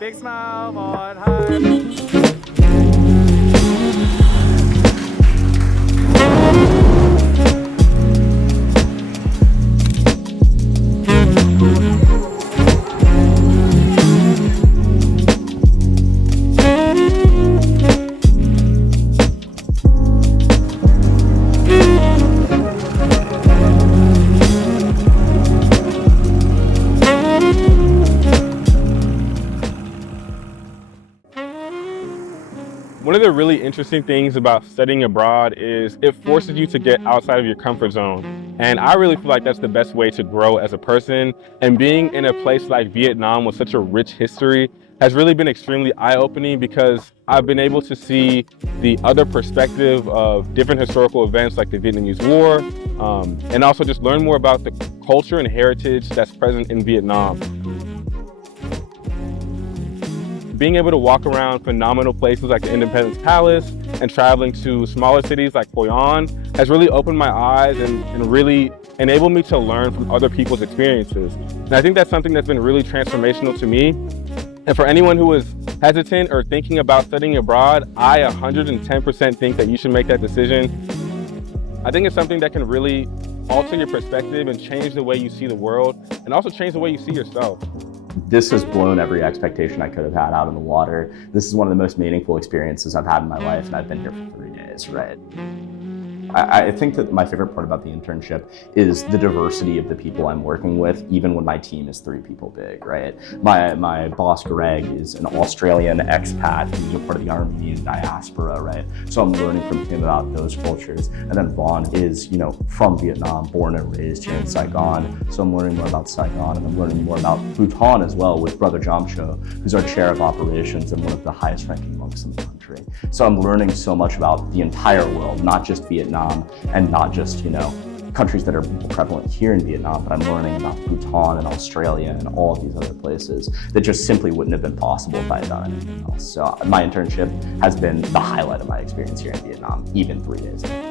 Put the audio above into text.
Big smile, Maud, hi. One of the really interesting things about studying abroad is it forces you to get outside of your comfort zone. And I really feel like that's the best way to grow as a person. And being in a place like Vietnam with such a rich history has really been extremely eye-opening because I've been able to see the other perspective of different historical events like the Vietnamese War, and also just learn more about the culture and heritage that's present in Vietnam. Being able to walk around phenomenal places like the Independence Palace and traveling to smaller cities like Hoi An has really opened my eyes and really enabled me to learn from other people's experiences. And I think that's something that's been really transformational to me. And for anyone who is hesitant or thinking about studying abroad, I 110% think that you should make that decision. I think it's something that can really alter your perspective and change the way you see the world and also change the way you see yourself. This has blown every expectation I could have had out of the water. This is one of the most meaningful experiences I've had in my life, and I've been here for 3 days, right? I think that my favorite part about the internship is the diversity of the people I'm working with, even when my team is 3 people big, right? My boss, Greg, is an Australian expat who's a part of the Armenian diaspora, right? So I'm learning from him about those cultures. And then Vaughn is, from Vietnam, born and raised here in Saigon. So I'm learning more about Saigon, and I'm learning more about Bhutan as well with Brother Jamsho, who's our chair of operations and one of the highest ranking monks in the country. So I'm learning so much about the entire world, not just Vietnam, and not just, countries that are prevalent here in Vietnam, but I'm learning about Bhutan and Australia and all of these other places that just simply wouldn't have been possible if I had done anything else. So my internship has been the highlight of my experience here in Vietnam, even 3 days ago.